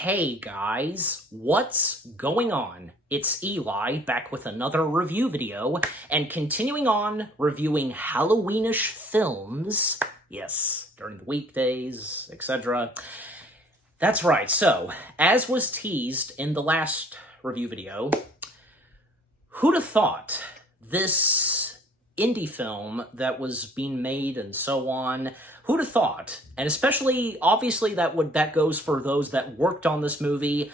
Hey guys, what's going on? It's Eli back with another review video and continuing on reviewing Halloweenish films. Yes, during the weekdays, etc. That's right, so as was teased in the last review video, who'd have thought this indie film that was being made and so on, who'd have thought? And especially, obviously, that goes for those that worked on this movie.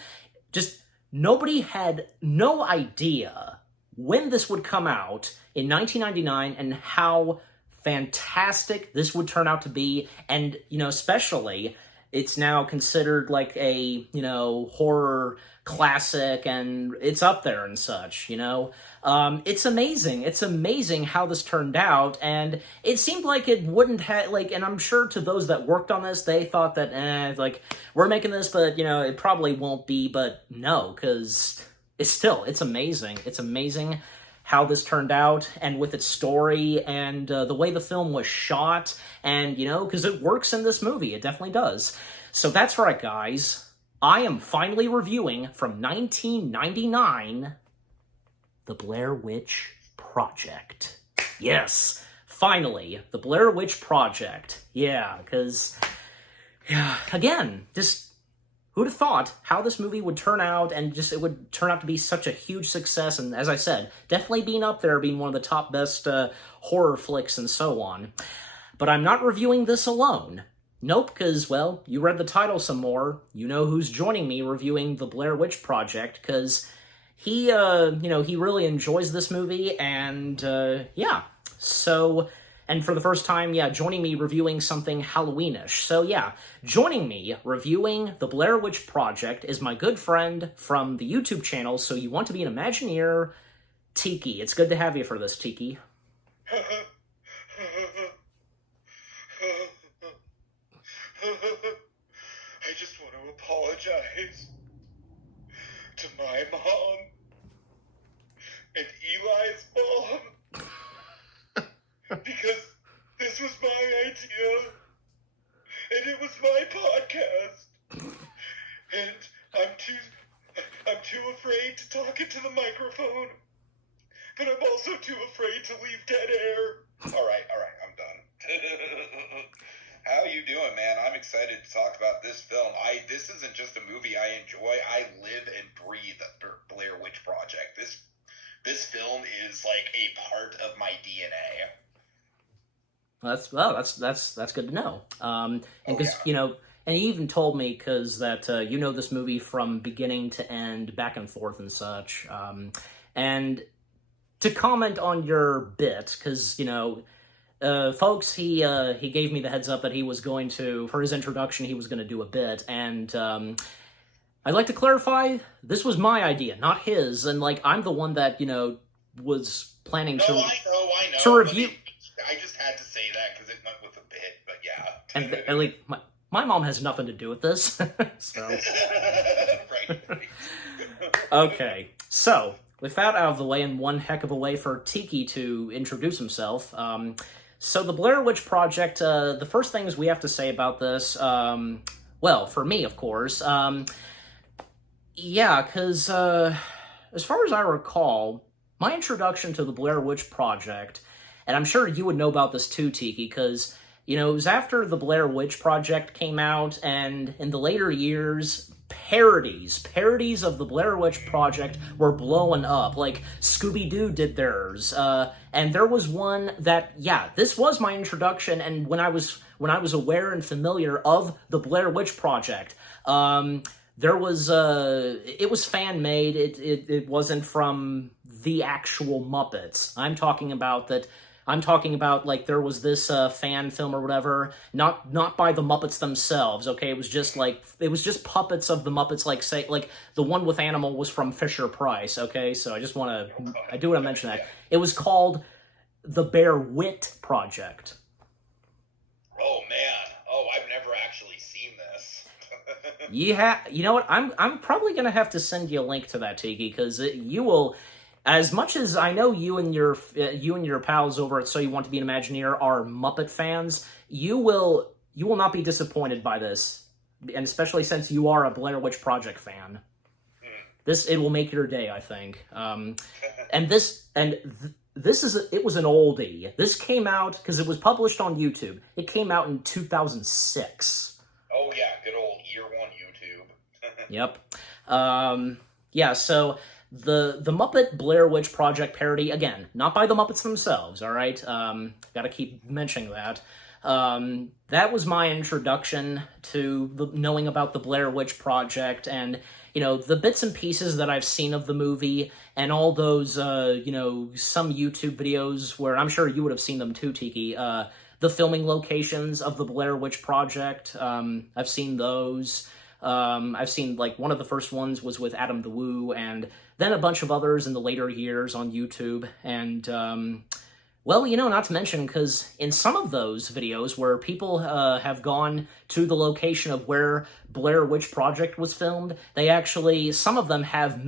Just nobody had no idea when this would come out in 1999 and how fantastic this would turn out to be. And, especially, it's now considered like a, horror classic, and it's up there and such, It's amazing. It's amazing how this turned out, and it seemed like it wouldn't have, and I'm sure to those that worked on this, they thought that, we're making this, but, it probably won't be, but no, because it's amazing. It's amazing how this turned out, and with its story, and the way the film was shot, and, because it works in this movie, it definitely does. So that's right, guys. I am finally reviewing from 1999, The Blair Witch Project. Yes, finally, The Blair Witch Project. Yeah, because, again, just who'd have thought how this movie would turn out, and just it would turn out to be such a huge success, and as I said, definitely being up there, being one of the top best horror flicks and so on. But I'm not reviewing this alone. Nope, because, well, you read the title some more. You know who's joining me reviewing The Blair Witch Project, because he, he really enjoys this movie, and, yeah. So, and for the first time, joining me reviewing something Halloweenish. So, joining me reviewing The Blair Witch Project is my good friend from the YouTube channel, So You Want to Be an Imagineer, Tiki. It's good to have you for this, Tiki. I just want to apologize to my mom and Eli's mom because this was my idea and it was my podcast and I'm too afraid to talk into the microphone, but I'm also too afraid to leave dead air. All right, I'm done. How you doing, man? I'm excited to talk about this film. This isn't just a movie I enjoy. I live and breathe the Blair Witch Project. This film is like a part of my DNA. That's good to know. And because and he even told me because that this movie from beginning to end, back and forth and such. And to comment on your bit, because folks, he gave me the heads up that he was going to, for his introduction, he was going to do a bit, and I'd like to clarify, this was my idea, not his, and, I'm the one that, was planning to I know, to review. I just had to say that because it went with a bit, but yeah. And my mom has nothing to do with this, so. Right. Okay, so, with that out of the way, and one heck of a way for Tiki to introduce himself, so the Blair Witch Project, the first things we have to say about this, well, for me, of course, because as far as I recall, my introduction to the Blair Witch Project, and I'm sure you would know about this too, Tiki, because, it was after the Blair Witch Project came out, and in the later years, parodies of the Blair Witch Project were blowing up. Like, Scooby-Doo did theirs, and there was one that, this was my introduction, and when I was aware and familiar of the Blair Witch Project, there was, it was fan-made, it wasn't from the actual Muppets. I'm talking about, there was this fan film or whatever, not by the Muppets themselves, okay? It was just puppets of the Muppets, say, the one with Animal was from Fisher-Price, okay? So I do want to mention that. It was called The Blair Witch Project. Oh, man. Oh, I've never actually seen this. You know what? I'm probably going to have to send you a link to that, Tiki, because you will... As much as I know you and your pals over at So You Want to Be an Imagineer are Muppet fans, you will not be disappointed by this. and especially since you are a Blair Witch Project fan. It will make your day, I think. And this it was an oldie. This came out because it was published on YouTube. It came out in 2006. Oh yeah, good old year one YouTube. Yep. Yeah. So the Muppet Blair Witch Project parody, again, not by the Muppets themselves. All right. Got to keep mentioning that. That was my introduction to knowing about the Blair Witch Project, and the bits and pieces that I've seen of the movie, and all those some YouTube videos where I'm sure you would have seen them too, Tiki. The filming locations of the Blair Witch Project. I've seen those. I've seen, like, one of the first ones was with Adam the Woo, and then a bunch of others in the later years on YouTube, and well, not to mention, because in some of those videos where people have gone to the location of where Blair Witch Project was filmed, some of them have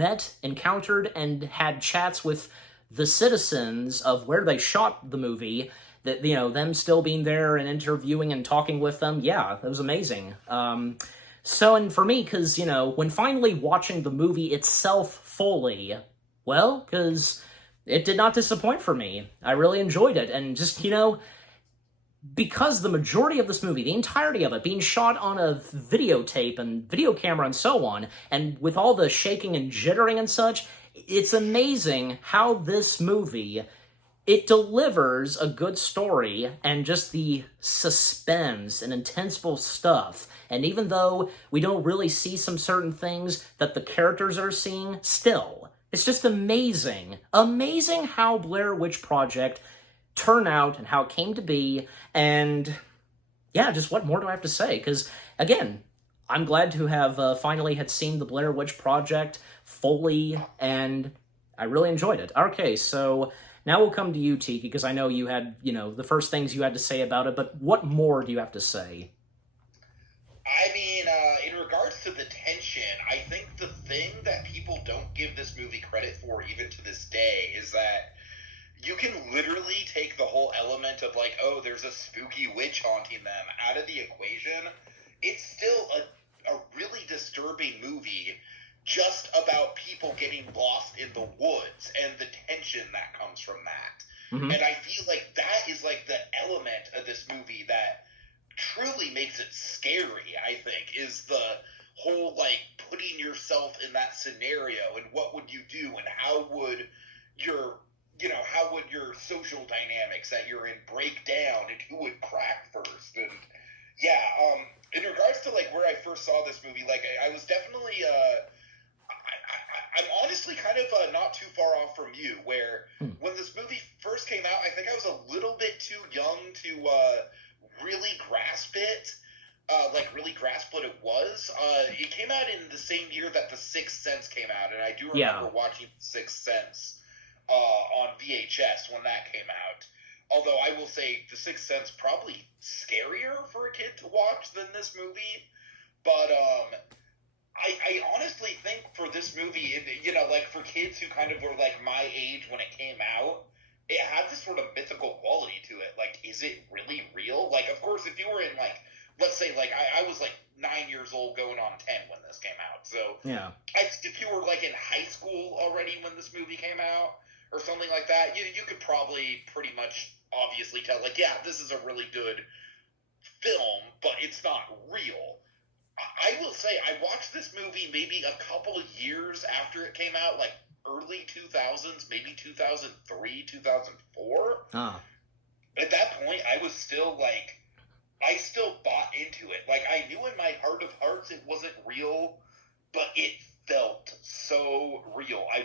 encountered, and had chats with the citizens of where they shot the movie, that, them still being there and interviewing and talking with them. Yeah, that was amazing. So, and for me, because, when finally watching the movie itself fully, well, because it did not disappoint for me. I really enjoyed it, and just, because the majority of this movie, the entirety of it, being shot on a videotape and video camera and so on, and with all the shaking and jittering and such, it's amazing how this movie, it delivers a good story, and just the suspense and intenseful stuff. And even though we don't really see some certain things that the characters are seeing, still, it's just amazing. Amazing how Blair Witch Project turned out and how it came to be. And yeah, just what more do I have to say? Because, again, I'm glad to have finally had seen the Blair Witch Project fully, and I really enjoyed it. Okay, so now we'll come to you, Tiki, because I know you had, the first things you had to say about it, but what more do you have to say? I mean, in regards to the tension, I think the thing that people don't give this movie credit for, even to this day, is that you can literally take the whole element of, like, oh, there's a spooky witch haunting them out of the equation. It's still a really disturbing movie just about people getting lost in the woods and the tension that comes from that. Mm-hmm. And I feel like that is, like, the element of this movie that truly makes it scary, I think, is the whole, like, putting yourself in that scenario, and what would you do, and how would your social dynamics that you're in break down, and who would crack first. And yeah, in regards to, like, where I first saw this movie, like, I was definitely I'm honestly kind of not too far off from you, where when this movie first came out, I think I was a little bit too young to really grasp it, what it was. It came out in the same year that The Sixth Sense came out, and I do remember watching The Sixth Sense on VHS when that came out. Although I will say The Sixth Sense probably scarier for a kid to watch than this movie. But I honestly think for this movie, like, for kids who kind of were, like, my age when it came out, it had this sort of mythical quality to it. Like, is it really real? Like, of course, if you were in, like, let's say, like, I was, like, 9 years old going on 10 when this came out. So, yeah, if you were, like, in high school already when this movie came out or something like that, you could probably pretty much obviously tell, like, yeah, this is a really good film, but it's not real. I will say, I watched this movie maybe a couple of years after it came out, like, early 2000s, maybe 2003, 2004. At that point, I was still, like, I still bought into it. Like, I knew in my heart of hearts it wasn't real, but it felt so real. I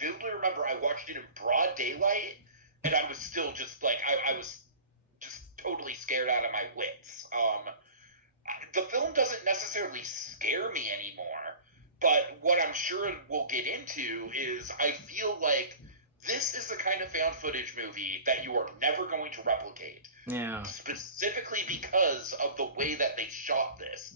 vividly remember I watched it in broad daylight, and I was still just, like, I was just totally scared out of my wits. The film doesn't necessarily scare me anymore, but what I'm sure we'll get into is I feel like this is the kind of found footage movie that you are never going to replicate. Yeah. Specifically because of the way that they shot this,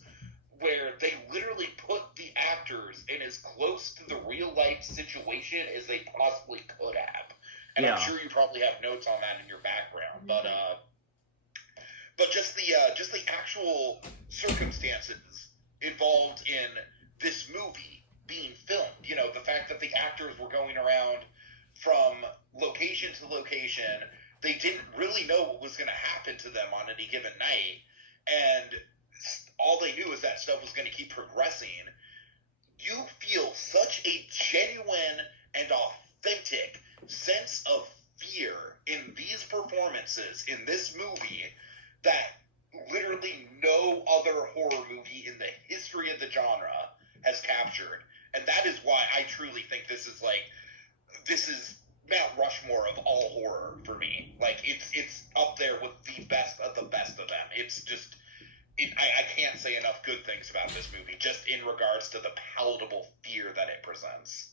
where they literally put the actors in as close to the real-life situation as they possibly could have. And I'm sure you probably have notes on that in your background, but but just the actual circumstances involved in this movie being filmed. You know, the fact that the actors were going around from location to location, they didn't really know what was going to happen to them on any given night, and all they knew is that stuff was going to keep progressing. You feel such a genuine and authentic sense of fear in these performances in this movie that literally no other horror movie in the history of the genre has captured. And that is why I truly think this is Mount Rushmore of all horror for me. Like, it's up there with the best of the best of them. It's just, I can't say enough good things about this movie, just in regards to the palatable fear that it presents.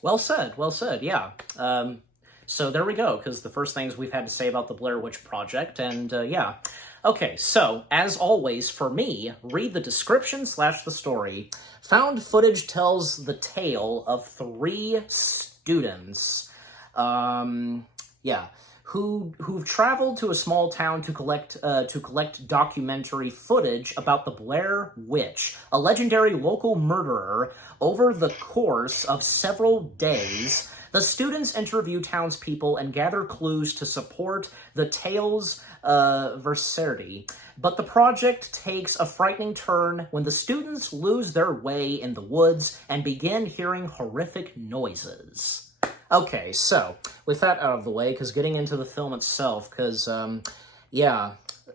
Well said, yeah. So there we go, because the first things we've had to say about the Blair Witch Project, and yeah. Okay, so, as always, for me, read the description / the story. Found footage tells the tale of 3 students, who've traveled to a small town to collect documentary footage about the Blair Witch, a legendary local murderer. Over the course of several days, the students interview townspeople and gather clues to support the tale's veracity. But the project takes a frightening turn when the students lose their way in the woods and begin hearing horrific noises. Okay, so, with that out of the way, because getting into the film itself, because,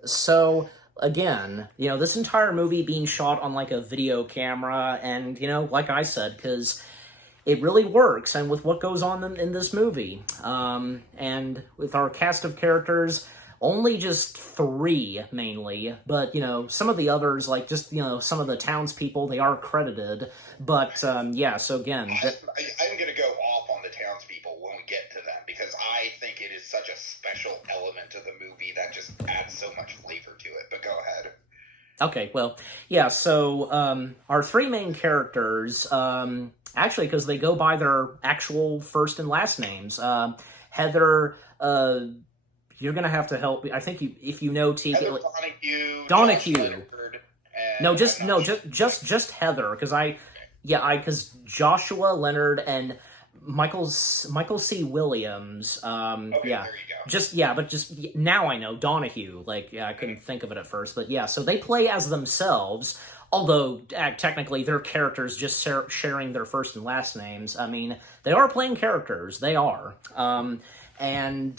so, again, you know, this entire movie being shot on, like, a video camera, and, you know, like I said, because it really works, and with what goes on in this movie, and with our cast of characters, only just 3, mainly, but, you know, some of the others, like, just, you know, some of the townspeople, they are credited, but, yeah, so again... I'm gonna go off on the townspeople when we get to them, because I think it is such a special element of the movie that just adds so much flavor to it, but go ahead. Okay, well, yeah, so, our 3 main characters, actually, because they go by their actual first and last names, Heather, you're gonna have to help me. I think if you know Tiki... Heather Donahue. Just Heather, because because Joshua Leonard and Michael C. Williams, Okay, yeah. There you go. Just now I know Donahue. Like, yeah, I couldn't think of it at first, but yeah, so they play as themselves, although technically they're characters just sharing their first and last names. I mean, they are playing characters. They are. Again,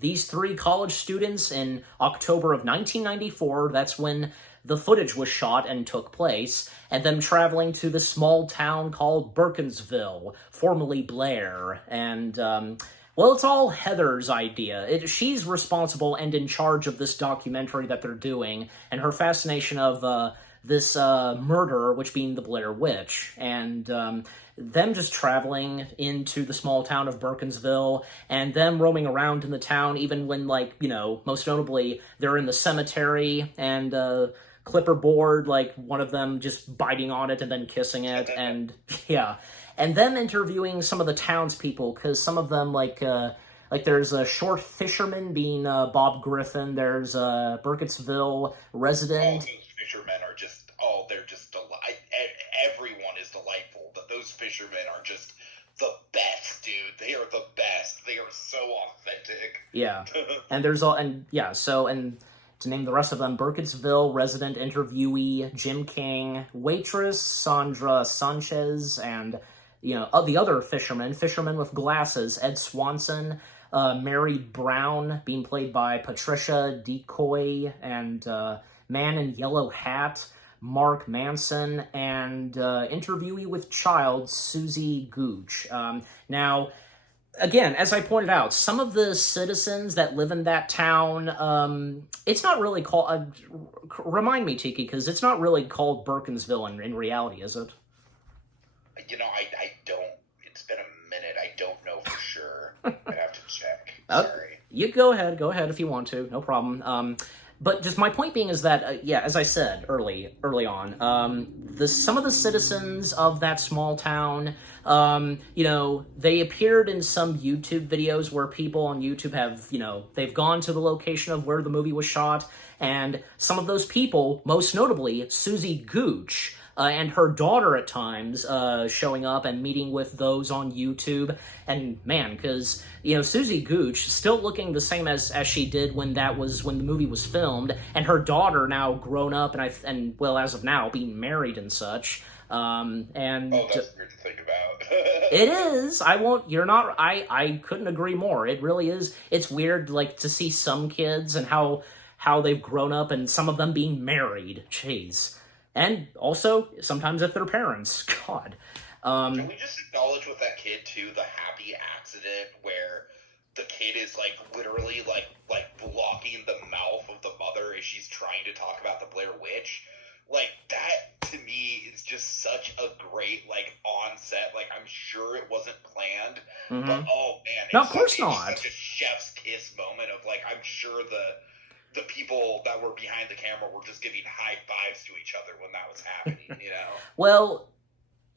these 3 college students in October of 1994, that's when the footage was shot and took place, and them traveling to the small town called Burkensville, formerly Blair, and, well, it's all Heather's idea. She's responsible and in charge of this documentary that they're doing, and her fascination of, this, murder, which being the Blair Witch, and, them just traveling into the small town of Burkensville, and them roaming around in the town, even when, like, you know, most notably, they're in the cemetery, and, clipperboard, like, one of them just biting on it and then kissing it, and, yeah. And them interviewing some of the townspeople, because some of them, like, there's a short fisherman being, Bob Griffin, there's, Burkittsville resident. Those fishermen are just, they're just everyone is delightful, but those fishermen are just the best, dude. They are the best. They are so authentic. Yeah. And to name the rest of them, Burkittsville resident interviewee Jim King, waitress Sandra Sanchez, and, you know, of the other fishermen with glasses, Ed Swanson, Mary Brown, being played by Patricia Decoy, and Man in Yellow Hat, Mark Manson, and interviewee with child, Susie Gooch. Now, again, as I pointed out, some of the citizens that live in that town, it's not really called... remind me, Tiki, because it's not really called Burkensville in reality, is it? You know, I don't... It's been a minute. I don't know for sure. I'd have to check. Sorry. You go ahead if you want to. No problem. But just my point being is that, yeah, as I said early on, some of the citizens of that small town, they appeared in some YouTube videos where people on YouTube have, they've gone to the location of where the movie was shot, and some of those people, most notably Susie Gooch, and her daughter at times showing up and meeting with those on YouTube. And man, because Susie Gooch still looking the same as she did when the movie was filmed, and her daughter now grown up and well, as of now being married and such. And that's weird to think about. It is. I couldn't agree more. It really is. It's weird, like, to see some kids and how they've grown up, and some of them being married. Jeez. And also, sometimes if they're parents. God. Can we just acknowledge with that kid, too, the happy accident where the kid is, like, literally, like blocking the mouth of the mother as she's trying to talk about the Blair Witch? Like, that, to me, is just such a great, like, onset. Like, I'm sure it wasn't planned, but, oh, man. No, of course not. It's such a chef's kiss moment of, like, I'm sure the people that were behind the camera were just giving high fives to each other when that was happening, Well,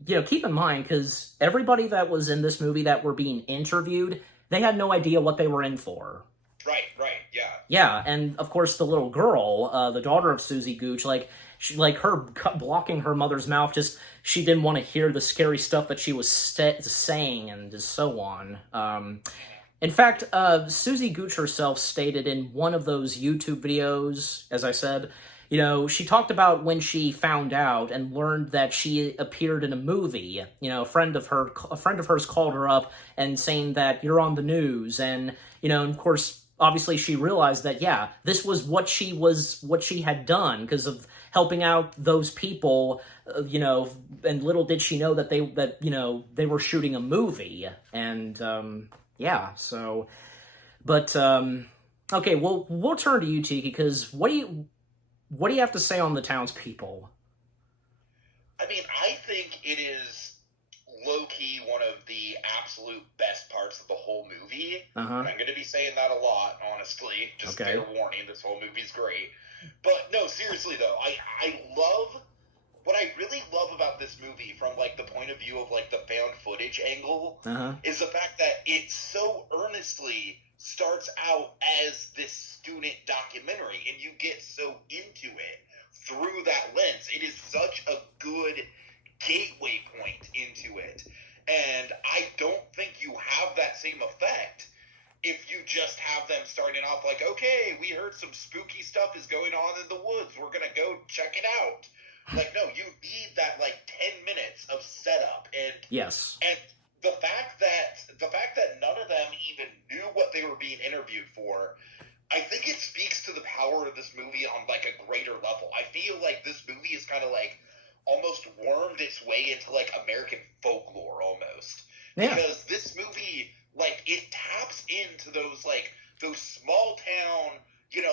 keep in mind, because everybody that was in this movie that were being interviewed, they had no idea what they were in for. Right, yeah. Yeah, and of course the little girl, the daughter of Susie Gooch, her blocking her mother's mouth, just she didn't want to hear the scary stuff that she was saying and so on. In fact, Susie Gooch herself stated in one of those YouTube videos, as I said, she talked about when she found out and learned that she appeared in a movie. A friend of hers called her up and saying that you're on the news, and of course, obviously she realized that, yeah, this was what she had done because of helping out those people, and little did she know that they were shooting a movie, and yeah, so, but okay, well, we'll turn to you, Tiki, because what do you have to say on the townspeople? I mean, I think it is low-key one of the absolute best parts of the whole movie. I'm going to be saying that a lot, honestly. Just fair warning, this whole movie's great. But no, seriously though, I love, what I really love about this movie from, like, the point of view of, like, the found footage angle is the fact that it so earnestly starts out as this student documentary, and you get so into it through that lens. It is such a good gateway point into it, and I don't think you have that same effect if you just have them starting off like, okay, we heard some spooky stuff is going on in the woods, we're gonna go check it out. Like, no, you need that, like, 10 minutes of setup, and yes, and the fact that none of them even knew what they were being interviewed for, I think it speaks to the power of this movie on, like, a greater level. I feel like this movie is kind of, like, almost wormed its way into, like, American folklore, almost. Yeah. Because this movie, like, it taps into those small town,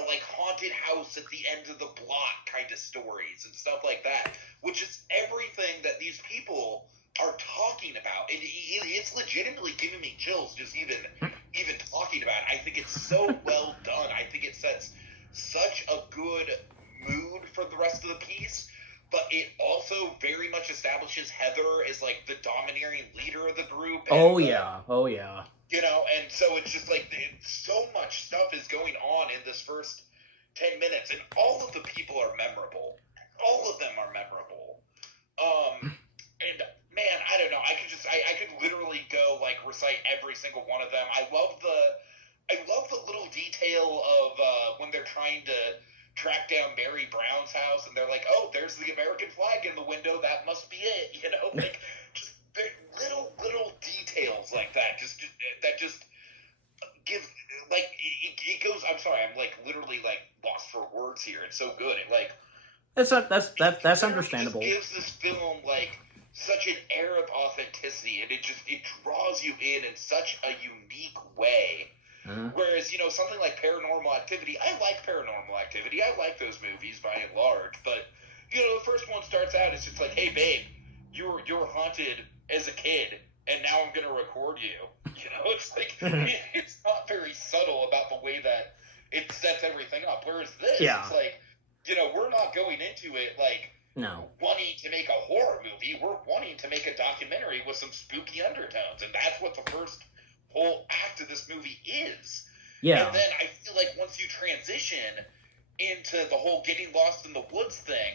like, haunted house at the end of the block kind of stories and stuff like that, which is everything that these people are talking about. And it's legitimately giving me chills just even talking about it. I think it's so well done. I think it sets such a good mood for the rest of the piece, but it also very much establishes Heather as, like, the domineering leader of the group. Oh yeah. And so it's just like so much stuff is going on in this first 10 minutes, and all of the people are memorable. All of them are memorable. And man, I don't know. I could literally go, like, recite every single one of them. I love the little detail of when they're trying to track down Mary Brown's house, and they're like, oh, there's the American flag in the window. That must be it. Like, just little details like that. Just give, like, it goes. I'm sorry, I'm, like, literally, like, lost for words here. It's so good. It, like, that's understandable. It gives this film, like, such an air of authenticity, and it draws you in such a unique way. Whereas, something like Paranormal Activity, I like Paranormal Activity. I like those movies by and large, but, the first one starts out, it's just like, hey, babe, you were haunted as a kid, and now I'm going to record you. It's like, it's not very subtle about the way that it sets everything up. Whereas this, Yeah. it's like, you know, we're not going into it like No. wanting to make a horror movie. We're wanting to make a documentary with some spooky undertones, and that's what the first whole act of this movie is. Yeah. And then I feel like once you transition into the whole getting lost in the woods thing,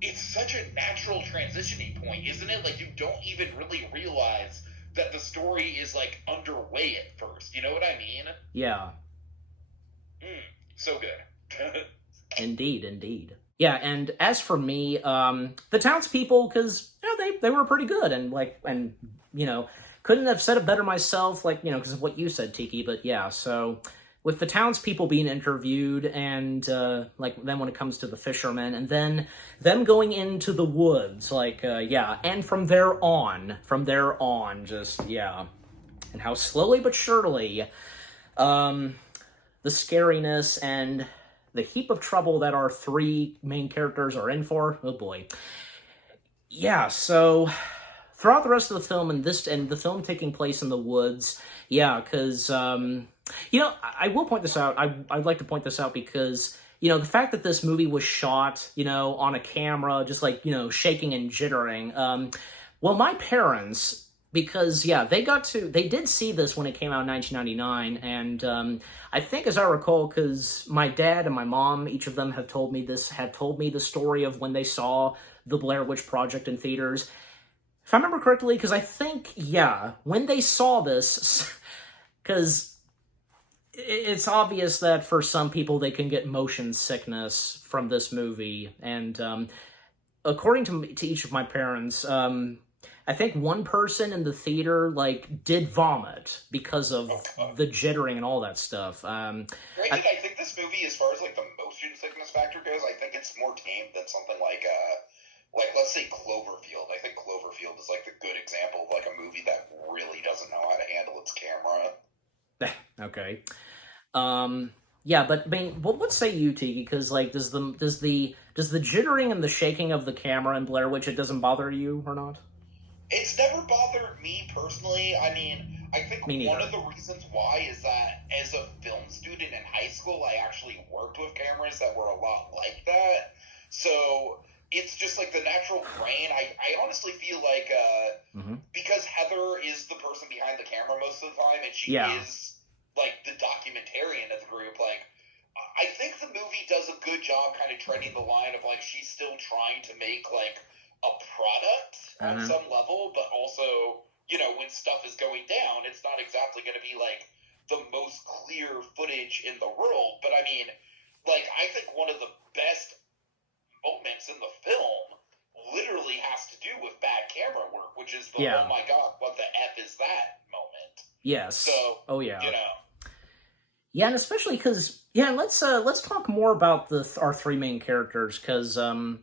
it's such a natural transitioning point, isn't it? Like, you don't even really realize that the story is, like, underway at first. You know what I mean? Yeah. So good. Indeed. Yeah, and as for me, the townspeople, because, you know, they were pretty good, and, you know, couldn't have said it better myself, like, you know, because of what you said, Tiki, but yeah, so with the townspeople being interviewed, and, like, then when it comes to the fishermen, and then them going into the woods, like, yeah, and from there on, just, yeah, and how slowly but surely, the scariness and the heap of trouble that our three main characters are in for, oh boy. Yeah, so throughout the rest of the film, and the film taking place in the woods, yeah, because, you know, I will point this out, I'd like to point this out because, you know, the fact that this movie was shot, you know, on a camera, just like, you know, shaking and jittering, well, my parents, because, yeah, they did see this when it came out in 1999, and I think, as I recall, because my dad and my mom, each of them had told me the story of when they saw the Blair Witch Project in theaters. If I remember correctly, because I think, yeah, when they saw this, because it's obvious that for some people they can get motion sickness from this movie, and according to each of my parents, I think one person in the theater, like, did vomit because of the jittering and all that stuff. Granted, I think this movie, as far as, like, the motion sickness factor goes, I think it's more tame than something like, let's say Cloverfield. I think Cloverfield is, like, the good example of, like, a movie that really doesn't know how to handle its camera. Okay. Yeah, but, I mean, what say you, Tiki? Because, like, does the jittering and the shaking of the camera in Blair Witch, it doesn't bother you or not? It's never bothered me personally. I mean, I think one of the reasons why is that as a film student in high school, I actually worked with cameras that were a lot like that. So it's just like the natural brain. I honestly feel like because Heather is the person behind the camera most of the time, and she is like the documentarian of the group, like, I think the movie does a good job kind of treading the line of, like, she's still trying to make, like, a product on some level, but also, you know, when stuff is going down, it's not exactly going to be, like, the most clear footage in the world. But, I mean, like, I think one of the best moments in the film literally has to do with bad camera work, which is the, oh my god, what the F is that moment. Yes. So, oh, yeah. You know. Yeah, and especially because, yeah, let's talk more about our three main characters, because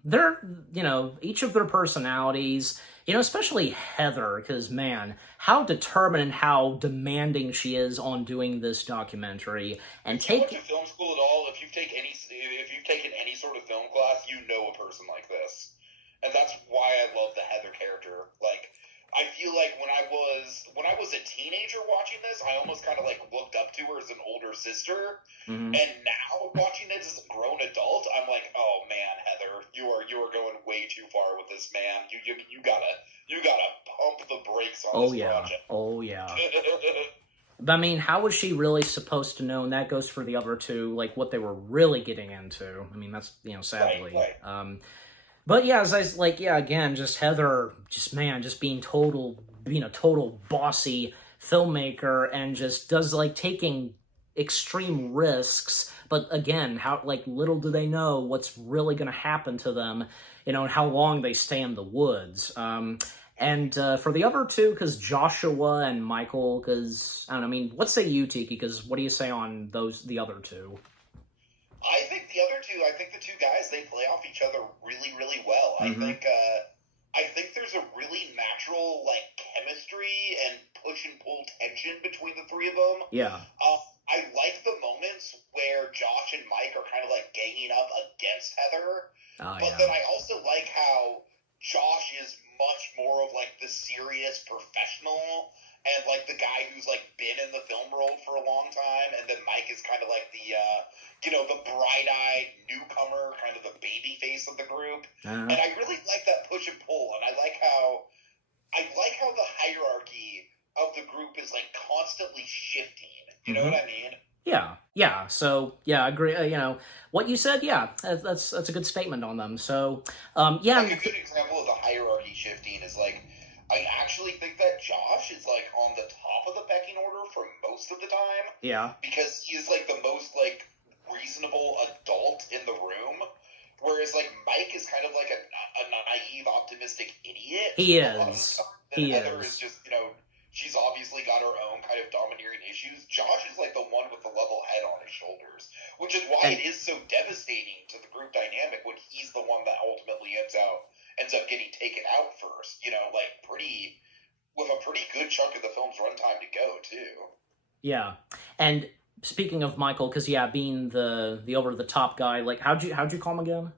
they're, you know, each of their personalities, you know, especially Heather, because, man, how determined and how demanding she is on doing this documentary. And if you went to film school at all, if you've taken any sort of film class, you know a person like this, and that's why I love the Heather character. Like, I feel like when I was a teenager watching this, I almost kind of, like, looked up to her as an older sister. And now watching this as a grown adult, I'm like, oh man, Heather, you are going way too far with this, man. You gotta pump the brakes on this project. Oh yeah. I mean, how was she really supposed to know? And that goes for the other two, like, what they were really getting into. I mean, that's, you know, sadly. Right. But yeah, as I like, yeah, again, just Heather, just being a total bossy filmmaker, and just does, like, taking extreme risks. But again, how, like, little do they know what's really going to happen to them, you know, and how long they stay in the woods. And for the other two, because Joshua and Michael, because, I don't know, I mean, what say you, Tiki? Because what do you say on the other two? I think the two guys, they play off each other really, really well. I think there's a really natural, like, chemistry and push and pull tension between the three of them. Yeah. I like the moments where Josh and Mike are kind of, like, ganging up against Heather. But then I also like how Josh is much more of, like, the serious professional, and like the guy who's like been in the film world for a long time, and then Mike is kind of like the the bright-eyed newcomer, kind of the baby face of the group. And I really like that push and pull, and I like how the hierarchy of the group is like constantly shifting. You know what I mean? Yeah. So yeah, I agree. What you said. Yeah, that's a good statement on them. So yeah. Like a good example of the hierarchy shifting is like, I actually think that Josh is like on the top of the pecking order for most of the time. Yeah. Because he is like the most like reasonable adult in the room, whereas like Mike is kind of like a naive, optimistic idiot. He is. And Heather is just she's obviously got her own kind of domineering issues. Josh is like the one with the level head on his shoulders, which is why it is so devastating to the group dynamic when he's the one that ultimately ends up getting taken out first. With a pretty good chunk of the film's runtime to go too. Yeah, and speaking of Michael, because being the over the top guy, like how'd you call him again?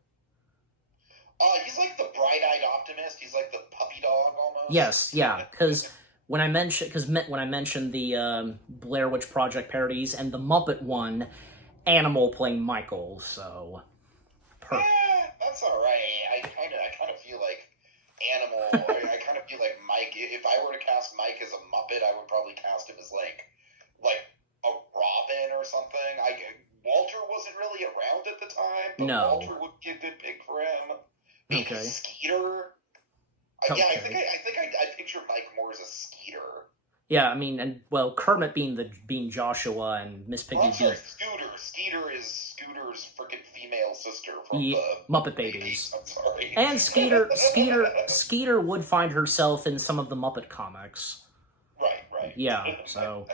He's like the bright-eyed optimist. He's like the puppy dog almost. Yes, yeah, because when I mentioned the Blair Witch Project parodies and the Muppet one, Animal playing Michael, so perfect. That's all right. I kind of feel like Animal. I kind of feel like Mike. If I were to cast Mike as a Muppet, I would probably cast him as like a Robin or something. Walter wasn't really around at the time, but no. Walter would be a good pick for him. Maybe Skeeter. Okay. Yeah, I think I picture Mike more as a Skeeter. Yeah, I mean, and Kermit being Joshua and Miss Piggy being Scooter. Skeeter is Scooter's freaking female sister from the Muppet Babies. I'm sorry. And Skeeter would find herself in some of the Muppet comics. Right. Yeah. So,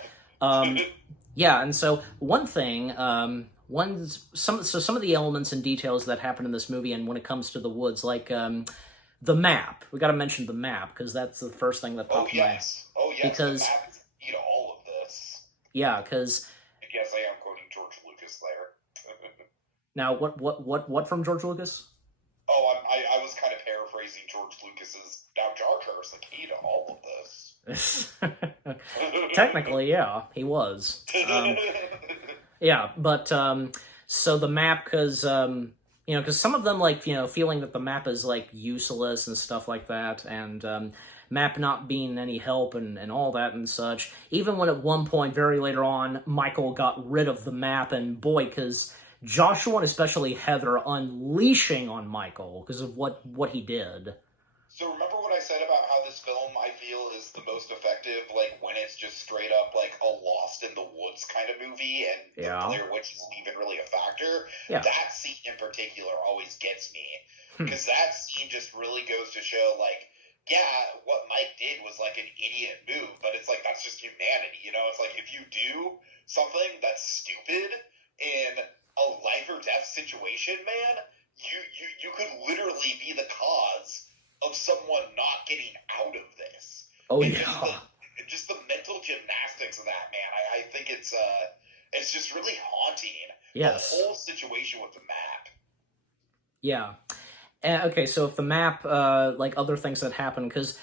yeah, and so one thing, some of the elements and details that happen in this movie, and when it comes to the woods, like the map. We got to mention the map because that's the first thing that popped in my head. Oh yes, because the map is key to all of this. Yeah, because yes, I am quoting George Lucas there. Now, what from George Lucas? Oh, I was kind of paraphrasing George Lucas's. Now Jar Jar's the key to all of this. Technically, yeah, he was. Yeah, but so the map, because because some of them feeling that the map is like useless and stuff like that, and map not being any help and all that and such. Even when at one point, very later on, Michael got rid of the map, and boy, because Joshua and especially Heather unleashing on Michael because of what he did. So remember what I said about how this film, I feel, is the most effective, like, when it's just straight up, like, a Lost in the Woods kind of movie, and the Blair Witch isn't even really a factor? Yeah. That scene in particular always gets me, because that scene just really goes to show, like, yeah, what Mike did was, like, an idiot move, but it's like, that's just humanity, It's like, if you do something that's stupid in a life or death situation, man, you could literally be the cause of someone not getting out of this. Oh, and yeah. Just the mental gymnastics of that, man. I think it's just really haunting. Yes. The whole situation with the map. Yeah. Okay, so if the map, like other things that happen, because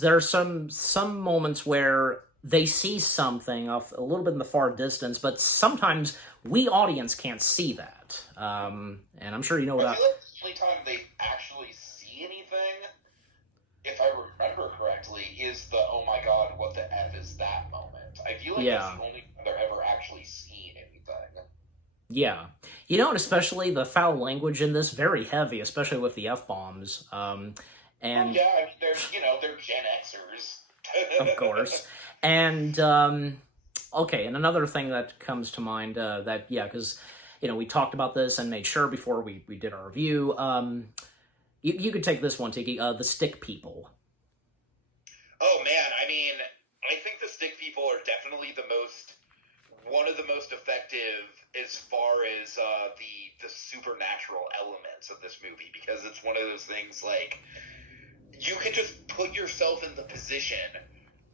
there are some moments where they see something off a little bit in the far distance, but sometimes we audience can't see that. And I'm sure you know what I feel like the only time they actually see anything, if I remember correctly, is the "oh my god, what the F is that" moment. I feel like that's the only time they're ever actually seeing anything. Yeah. And especially the foul language in this, very heavy, especially with the F-bombs. And yeah, I mean, they're Gen Xers. Of course. And, okay, and another thing that comes to mind, because, we talked about this and made sure before we did our review, you could take this one, Tiki, the stick people. Oh, man, I mean, I think the stick people are definitely one of the most effective as far as the supernatural elements of this movie, because it's one of those things, like, you can just put yourself in the position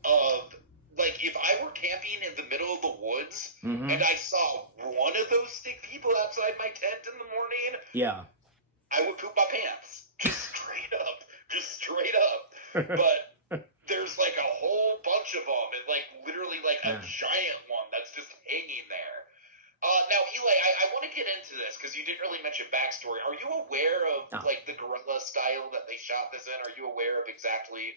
of, like, if I were camping in the middle of the woods and I saw one of those stick people outside my tent in the morning, yeah, I would poop my pants. Just straight up. But there's, like, a whole bunch bunch of them, and like literally like a giant one that's just hanging there. Now, Eli, I want to get into this because you didn't really mention backstory. Are you aware of like the guerrilla style that they shot this in? Are you aware of exactly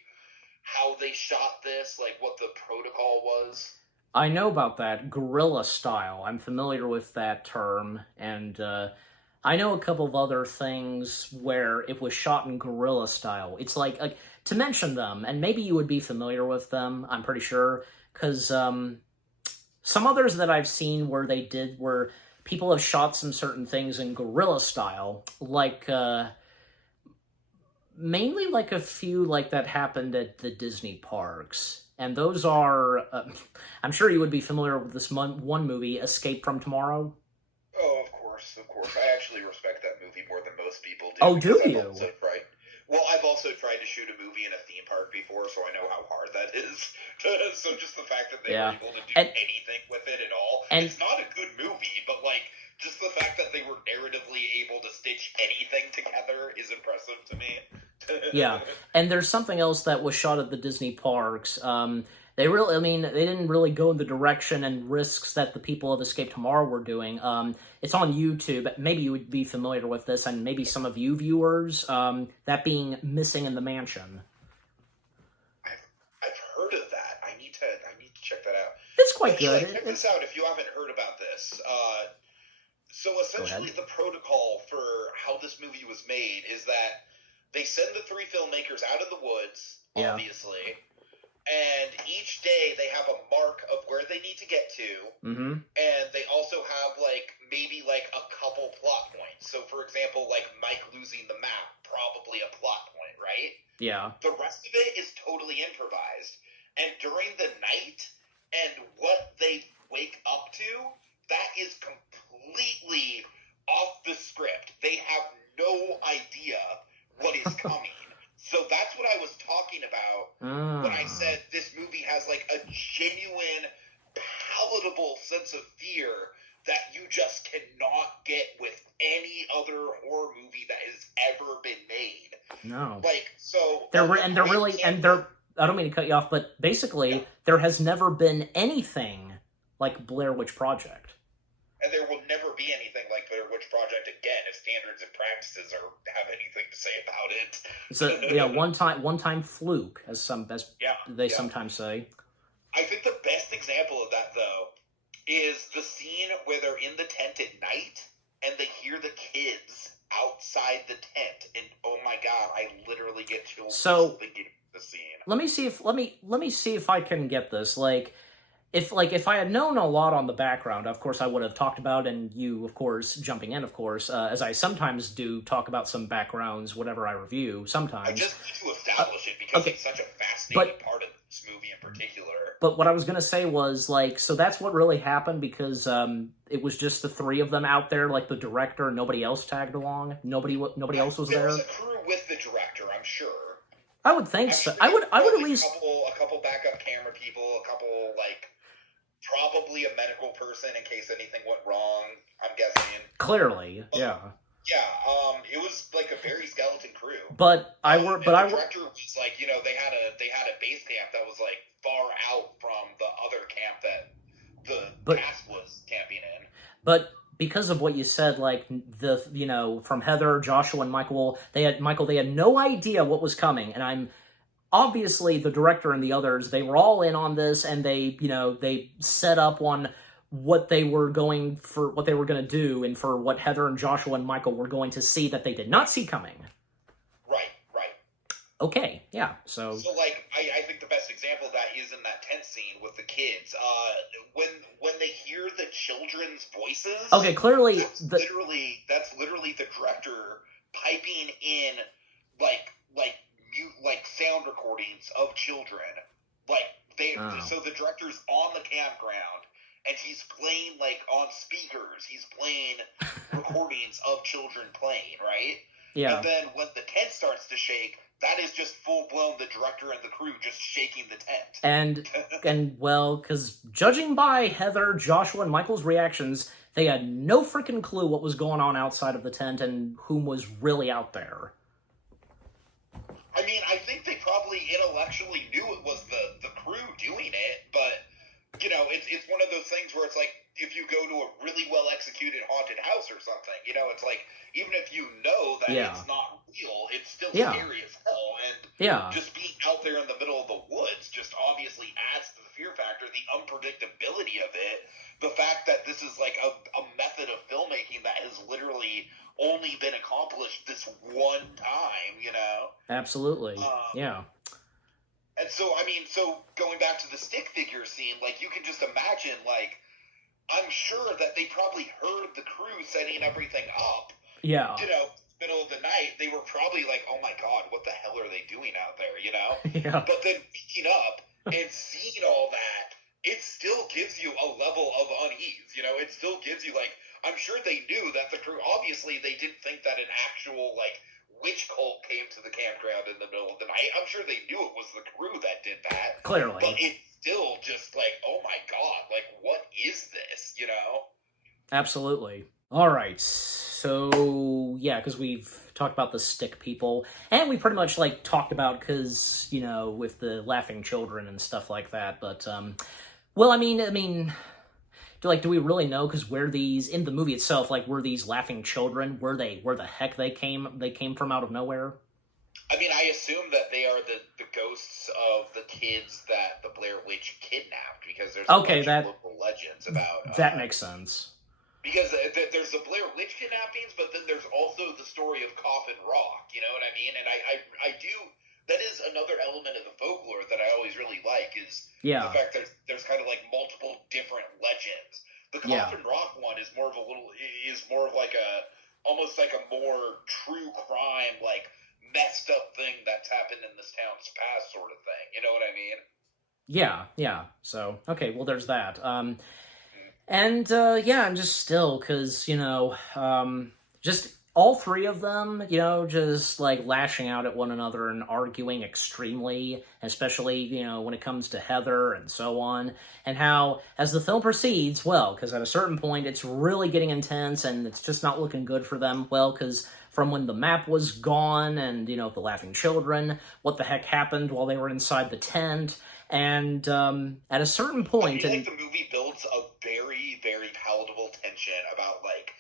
how they shot this? Like what the protocol was? I know about that, guerrilla style. I'm familiar with that term, and I know a couple of other things where it was shot in guerrilla style. It's like to mention them, and maybe you would be familiar with them, I'm pretty sure, because some others that I've seen where people have shot some certain things in guerrilla style, like mainly like a few like that happened at the Disney parks. And those are, I'm sure you would be familiar with this one movie, Escape from Tomorrow. Oh, of course. I actually respect that movie more than most people do. Oh, do you? I've also tried to shoot a movie in a theme park before, so I know how hard that is. So just the fact that they were able to do anything with it at all. And it's not a good movie, but like, just the fact that they were narratively able to stitch anything together is impressive to me. Yeah, and there's something else that was shot at the Disney parks. They didn't really go in the direction and risks that the people of Escape Tomorrow were doing. It's on YouTube. Maybe you would be familiar with this, and maybe some of you viewers, that being Missing in the Mansion. I've heard of that. I need to check that out. It's quite good. Check this out if you haven't heard about this. So essentially the protocol for how this movie was made is that they send the three filmmakers out in the woods, obviously, and each day they have a mark of where they need to get to, and they also have, like, maybe, like, a couple plot points. So, for example, like, Mike losing the map, probably a plot point, right? Yeah. The rest of it is totally improvised. And during the night, and what they wake up to, that is completely off the script. They have no idea what is coming. So that's what I was talking about when I said this movie has like a genuine, palatable sense of fear that you just cannot get with any other horror movie that has ever been made. No. Like, so... I don't mean to cut you off, but basically, there has never been anything like Blair Witch Project. And there will never be anything like Blair Witch Project again if standards and practices have anything to say about it. So one time fluke, as they sometimes say. I think the best example of that, though, is the scene where they're in the tent at night and they hear the kids outside the tent, and oh my god, I literally get chills thinking of the scene. Let me see if I can get this. If I had known a lot on the background, of course I would have talked about, and you, of course, jumping in, of course, as I sometimes do, talk about some backgrounds, whatever I review, sometimes. I just need to establish it because it's such a fascinating part of this movie in particular. But what I was going to say was, so that's what really happened, because it was just the three of them out there, like the director, and nobody else tagged along? Nobody else was there? There was a crew with the director, I'm sure. I would think so. I would at least... A couple backup camera people, a couple, probably a medical person in case anything went wrong, I'm guessing. Clearly, yeah. Yeah, it was like a very skeleton crew. The director was like, they had a base camp that was like far out from the other camp that the cast was camping in. But because of what you said, from Heather, Joshua, and Michael, they had no idea what was coming, and obviously, the director and the others, they were all in on this, and they set up on what they were going to do, and for what Heather and Joshua and Michael were going to see that they did not see coming. Right. Okay, yeah, so I think the best example of that is in that tent scene with the kids. When they hear the children's voices. Okay, clearly that's literally the director piping in sound recordings of children. So the director's on the campground and he's playing on speakers. He's playing recordings of children playing, right? Yeah. And then when the tent starts to shake, that is just full-blown the director and the crew just shaking the tent. Because judging by Heather, Joshua, and Michael's reactions, they had no freaking clue what was going on outside of the tent and whom was really out there. I mean, I think they probably intellectually knew it was the crew doing it, but it's one of those things where it's like if you go to a really well executed haunted house or something, it's like even if you know that Yeah. it's not real, it's still Yeah. scary as hell, and Yeah. just being out there in the middle of the woods just obviously adds to the fear factor, the unpredictability of it, the fact that this is like a method of filmmaking that has literally only been accomplished this one time, Absolutely. Yeah. And so, I mean, so going back to the stick figure scene, like, you can just imagine, like, I'm sure that they probably heard the crew setting everything up. Yeah. Middle of the night, they were probably like, oh my God, what the hell are they doing out there, Yeah. But then waking up and seeing all that, it still gives you a level of unease, It still gives you, like, I'm sure they knew that the crew, obviously, they didn't think that an actual, like, witch cult came to the campground in the middle of the night. I'm sure they knew it was the crew that did that. Clearly. But it's still just like, oh my God, like, what is this, Absolutely. All right. So, yeah, because we've talked about the stick people, and we pretty much, like, talked about, because, with the laughing children and stuff like that, but, well, I mean, do we really know? Because where these, in the movie itself, like, were these laughing children? Where the heck they came from out of nowhere? I mean, I assume that they are the ghosts of the kids that the Blair Witch kidnapped, because there's a bunch of local legends about... that makes sense. Because there's the Blair Witch kidnappings, but then there's also the story of Coffin Rock, you know what I mean? And I do... That is another element of the folklore that I always really like, is the fact that there's kind of like multiple different legends. The Coffin Rock one is more of like almost like a more true crime, like messed up thing that's happened in this town's past sort of thing. You know what I mean? Yeah. So, okay, well, there's that. And, I'm just still, because, just all three of them, just, like, lashing out at one another and arguing extremely, especially, when it comes to Heather and so on, and how, as the film proceeds, well, because at a certain point, it's really getting intense, and it's just not looking good for them, well, because from when the map was gone, and, the laughing children, what the heck happened while they were inside the tent, and, at a certain point... I feel like the movie builds a very, very palatable tension about, like,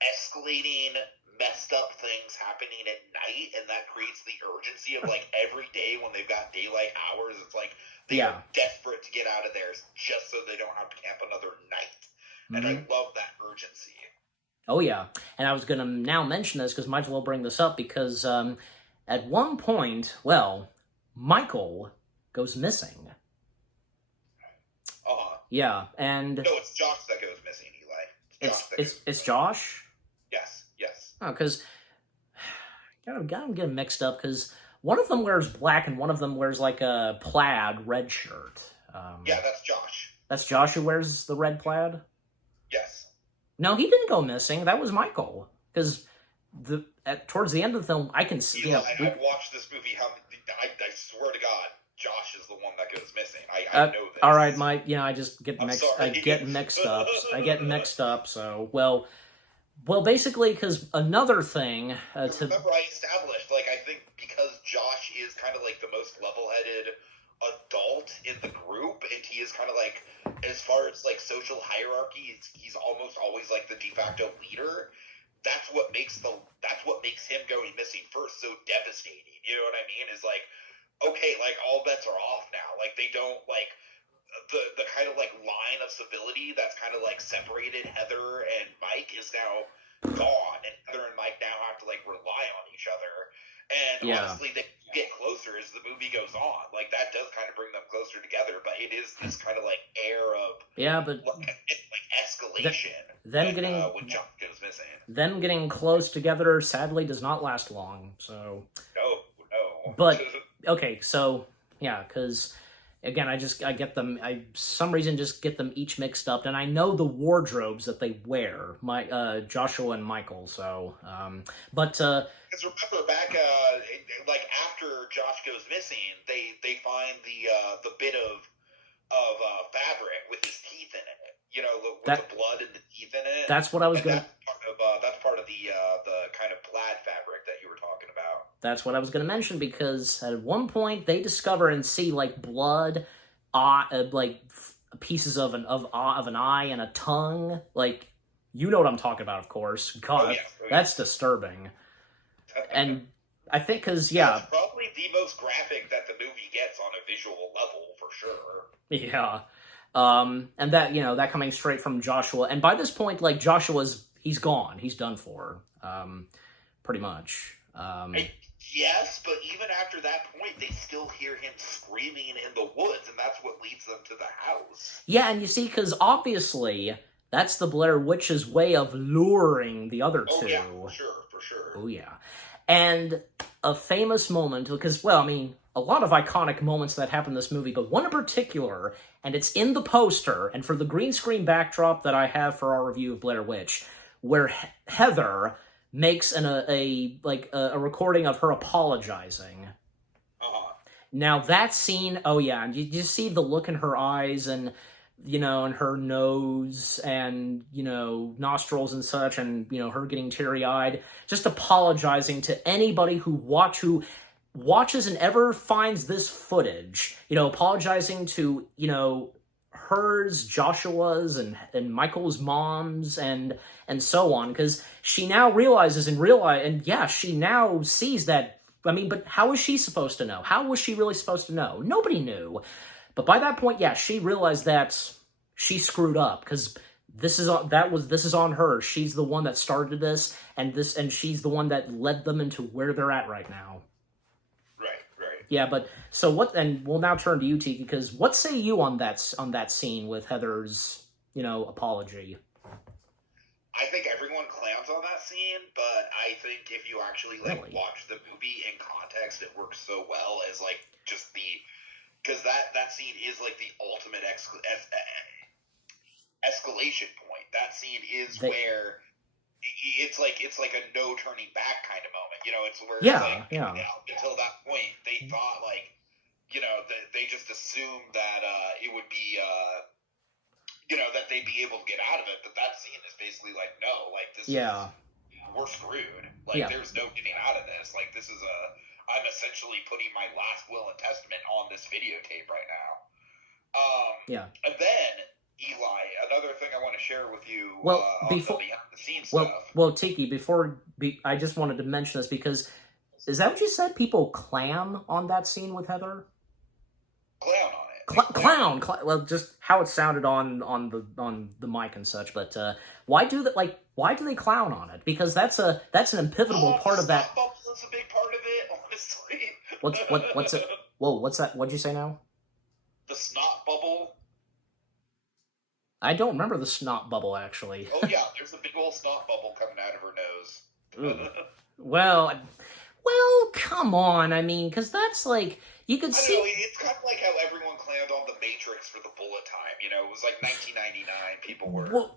escalating messed up things happening at night, and that creates the urgency of, like, every day when they've got daylight hours, it's like they are desperate to get out of there just so they don't have to camp another night. And I love that urgency. Oh yeah, and I was going to now mention this, because might as well bring this up, because at one point, well, Michael goes missing. Yeah, and... No, it's Josh that goes missing, Eli. It's Josh? Yes. Oh, because... I'm getting mixed up, because one of them wears black and one of them wears, like, a plaid red shirt. Yeah, that's Josh. That's Josh who wears the red plaid? Yes. No, he didn't go missing. That was Michael. Because towards the end of the film, I can see... I've watched this movie, I swear to God, Josh is the one that goes missing. I know this. All right, Mike. I just get mixed. I get mixed up. So, well, basically, because another thing remember, I established, like, I think because Josh is kind of like the most level-headed adult in the group, and he is kind of like, as far as like social hierarchy, he's almost always like the de facto leader. That's what makes him going missing first so devastating. You know what I mean? Is like, okay, like, all bets are off now. Like, they don't, like, the kind of, like, line of civility that's kind of, like, separated Heather and Mike is now gone, and Heather and Mike now have to, like, rely on each other. And honestly, they get closer as the movie goes on. Like, that does kind of bring them closer together, but it is this kind of, like, air of... like escalation when John goes missing. Them getting close together, sadly, does not last long, so... No. But... Okay, so, yeah, because, again, I get them, some reason just get them each mixed up, and I know the wardrobes that they wear, Joshua and Michael, so, but, because remember, back, like, after Josh goes missing, they find the bit of fabric with his teeth in it, with the blood and the teeth in it. That's what I was going to... That's part of the kind of plaid fabric that you were talking about. that's what I was going to mention, because at one point they discover and see, like, blood, like, pieces of an eye and a tongue. Like, you know what I'm talking about, of course. God, that's disturbing. And I think because, That's probably the most graphic that the movie gets on a visual level, for sure. Yeah. And that, that coming straight from Joshua. And by this point, like, he's gone. He's done for, pretty much. Yes, but even after that point, they still hear him screaming in the woods, and that's what leads them to the house. Yeah, and you see, because obviously, that's the Blair Witch's way of luring the other two. Oh, yeah, for sure. Oh, yeah. And a famous moment, because, well, I mean, a lot of iconic moments that happen in this movie, but one in particular, and it's in the poster, and for the green screen backdrop that I have for our review of Blair Witch, where Heather makes a recording of her apologizing. Now that scene, oh yeah, and you just see the look in her eyes and, and her nose and, nostrils and such, and, her getting teary-eyed, just apologizing to anybody who watches and ever finds this footage, apologizing to, hers, Joshua's, and Michael's mom's, and so on, because she now realizes she now sees that. I mean, but how is she supposed to know? How was she really supposed to know? Nobody knew. But by that point, she realized that she screwed up, because this is on her. She's the one that started this, and she's the one that led them into where they're at right now. Right. Yeah, but so what? And we'll now turn to you, Tiki, because what say you on that scene with Heather's, apology? I think everyone clowns on that scene, but I think if you actually watch the movie in context, it works so well as just because that scene is like the ultimate escalation point. That scene is where it's like a no turning back kind of moment. It's where until that point they thought they just assumed that it would be that they'd be able to get out of it, but that scene is basically this is, we're screwed. There's no getting out of this. This is I'm essentially putting my last will and testament on this videotape right now. And then, Eli, another thing I want to share with you on the behind the scenes stuff. Well, Tiki, I just wanted to mention this, because is that what you said? People clam on that scene with Heather? Clown on it. Clown. Well, just how it sounded on the mic and such. But why do that? Why do they clown on it? Because that's an pivotal part of that. That's a big part of it, honestly. What's it? Whoa, what's that? What'd you say now? The snot bubble. I don't remember the snot bubble, actually. Oh yeah, there's a big old snot bubble coming out of her nose. Well, come on. I mean, because that's you could see. It's kind of like how everyone clammed on the Matrix for the bullet time. It was like 1999. People were,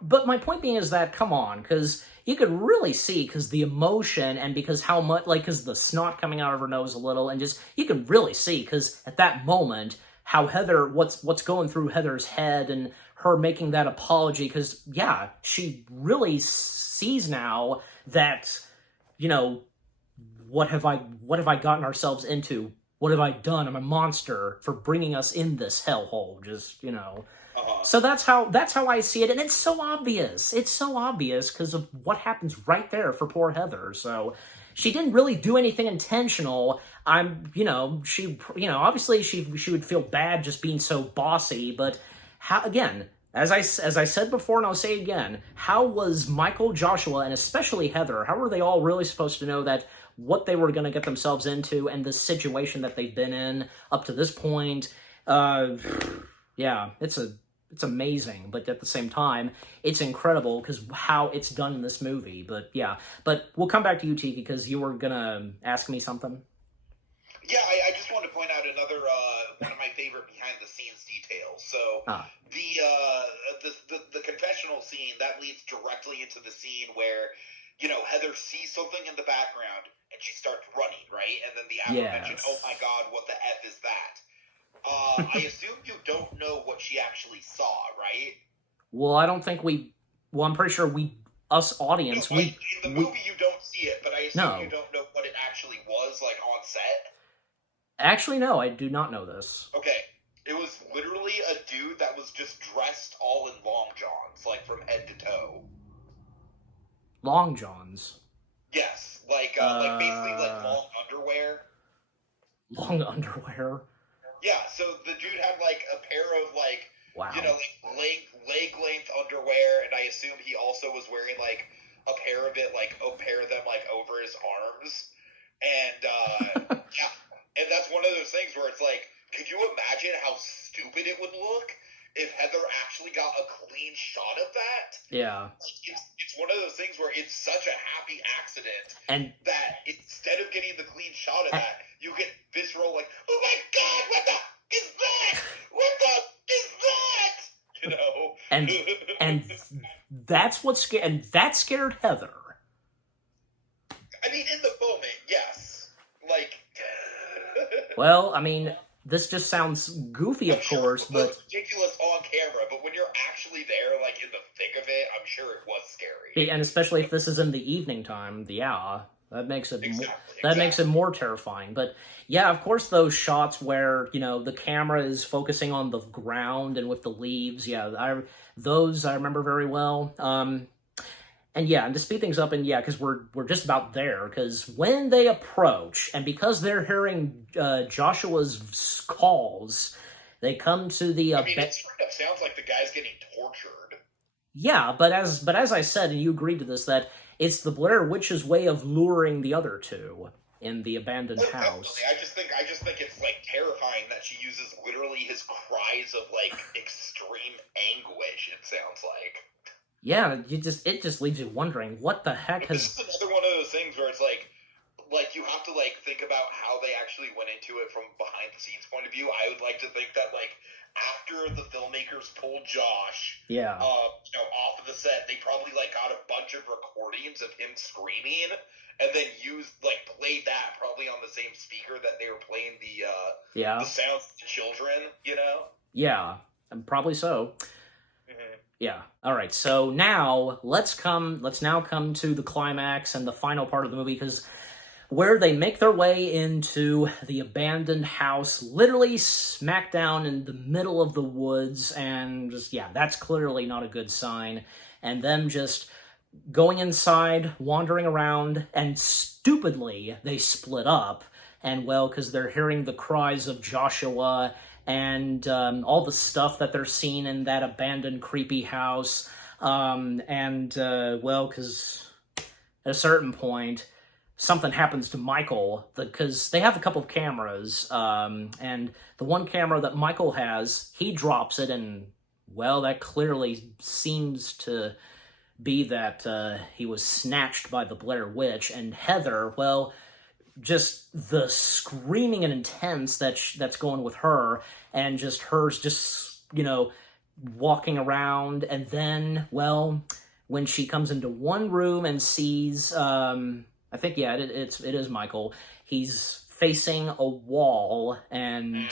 But my point being is that, come on, because you could really see, because the emotion and because how much, because the snot coming out of her nose a little, and just, you could really see, because at that moment, how Heather, what's going through Heather's head, and her making that apology, because, she really sees now that, what have I gotten ourselves into? What have I done? I'm a monster for bringing us in this hellhole. Just, So that's how I see it, and it's so obvious. It's so obvious because of what happens right there for poor Heather. So she didn't really do anything intentional. Obviously she would feel bad just being so bossy, but how, again, as I said before, and I'll say again, how was Michael, Joshua, and especially Heather, how were they all really supposed to know that what they were going to get themselves into and the situation that they've been in up to this point? It's amazing, but at the same time, it's incredible because how it's done in this movie. But we'll come back to you, Tiki, because you were going to ask me something. Yeah, I just want to point out another one of my favorite behind-the-scenes details. So the confessional scene, that leads directly into the scene where, Heather sees something in the background and she starts running, right? And then the aforementioned, oh my God, what the F is that? I assume you don't know what she actually saw, right? Well, I don't think I'm pretty sure we us No, audience, in the we movie you don't see it, but I assume you no. don't know what it actually was like on set. Actually, no, I do not know this. Okay, it was literally a dude that was just dressed all in long johns, like from head to toe. Long Johns. Yes, like basically like long underwear. Long underwear. Yeah, so the dude had like a pair of like Wow. like leg length underwear, and I assume he also was wearing like a pair of it, like a pair of them like over his arms, and yeah, and that's one of those things where it's like, could you imagine how stupid it would look if Heather actually got a clean shot of that? Yeah. It's one of those things where it's such a happy accident And that instead of getting the clean shot of that, you get visceral like, oh my god, what the is that? What the is that? You know? and that's what scared, and that scared Heather. I mean, in the moment, yes. Like, Well, I mean, this just sounds goofy, of sure course, it but was ridiculous on camera, but when you're actually there, like in the thick of it, I'm sure it was scary. and especially if this is in the evening time, yeah, that makes it Exactly. more terrifying. But yeah, of course, those shots where the camera is focusing on the ground and with the leaves, yeah, I remember very well. And yeah, and to speed things up, and yeah, because we're just about there. Because when they approach, and because they're hearing Joshua's calls, they come to the. I mean, it straight up sounds like the guy's getting tortured. Yeah, but as I said, and you agreed to this, that it's the Blair Witch's way of luring the other two in the abandoned house. Definitely. I just think it's like terrifying that she uses literally his cries of like extreme anguish. It sounds like. Yeah, it just leaves you wondering what the heck This is another one of those things where it's like you have to like think about how they actually went into it from behind the scenes point of view. I would like to think that like after the filmmakers pulled Josh, Yeah. off of the set, they probably like got a bunch of recordings of him screaming, and then played that probably on the same speaker that they were playing the sounds of the children. Yeah, probably so. Yeah. All right. So now let's now come to the climax and the final part of the movie, because where they make their way into the abandoned house, literally smack down in the middle of the woods, and just, yeah, that's clearly not a good sign. And them just going inside, wandering around, and stupidly they split up. And well, because they're hearing the cries of Joshua and all the stuff that they're seeing in that abandoned, creepy house. Well, because at a certain point, something happens to Michael, because they have a couple of cameras, and the one camera that Michael has, he drops it, and, well, that clearly seems to be that he was snatched by the Blair Witch, and Heather, well, just the screaming and intense that's going with her, and just hers just, walking around, and then, well, when she comes into one room and sees, I think, yeah, it is Michael, he's facing a wall, and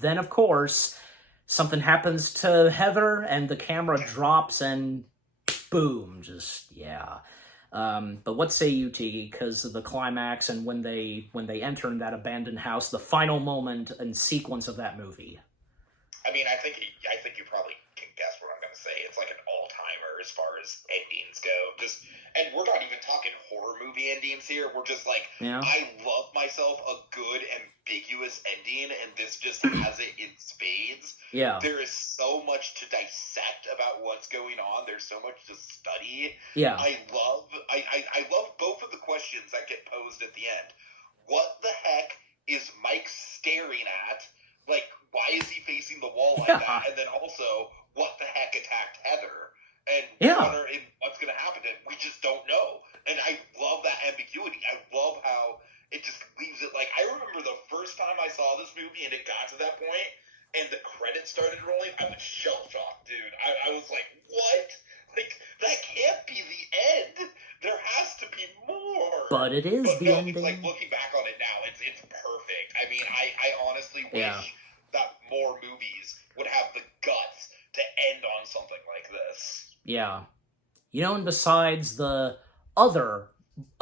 then, of course, something happens to Heather, and the camera drops, and boom, just, yeah. But what say you, Tiki? Because of the climax and when they enter in that abandoned house, the final moment and sequence of that movie. I mean, I think you probably can guess what I'm going to say. It's like an all-timer as far as endings go. And we're not even talking horror movie endings here. We're just like, yeah. I love myself a good ambiguous ending, and this just has it in spades. Yeah. There is so much to dissect about what's going on. There's so much to study. Yeah. I love both of the questions that get posed at the end. What the heck is Mike staring at? Like, why is he facing the wall like that? And then also, what the heck attacked Heather? And what's going to happen to him? We just don't know. And I love that ambiguity. I love how it just leaves it like, I remember the first time I saw this movie and it got to that point and the credits started rolling, I was shell-shocked, dude. I was like, what? Like, that can't be the end. There has to be more. But it is the ending. It's like, looking back on it now, it's perfect. I mean, I honestly wish that more movies would have the guts to end on something like this. Yeah. You know, and besides the other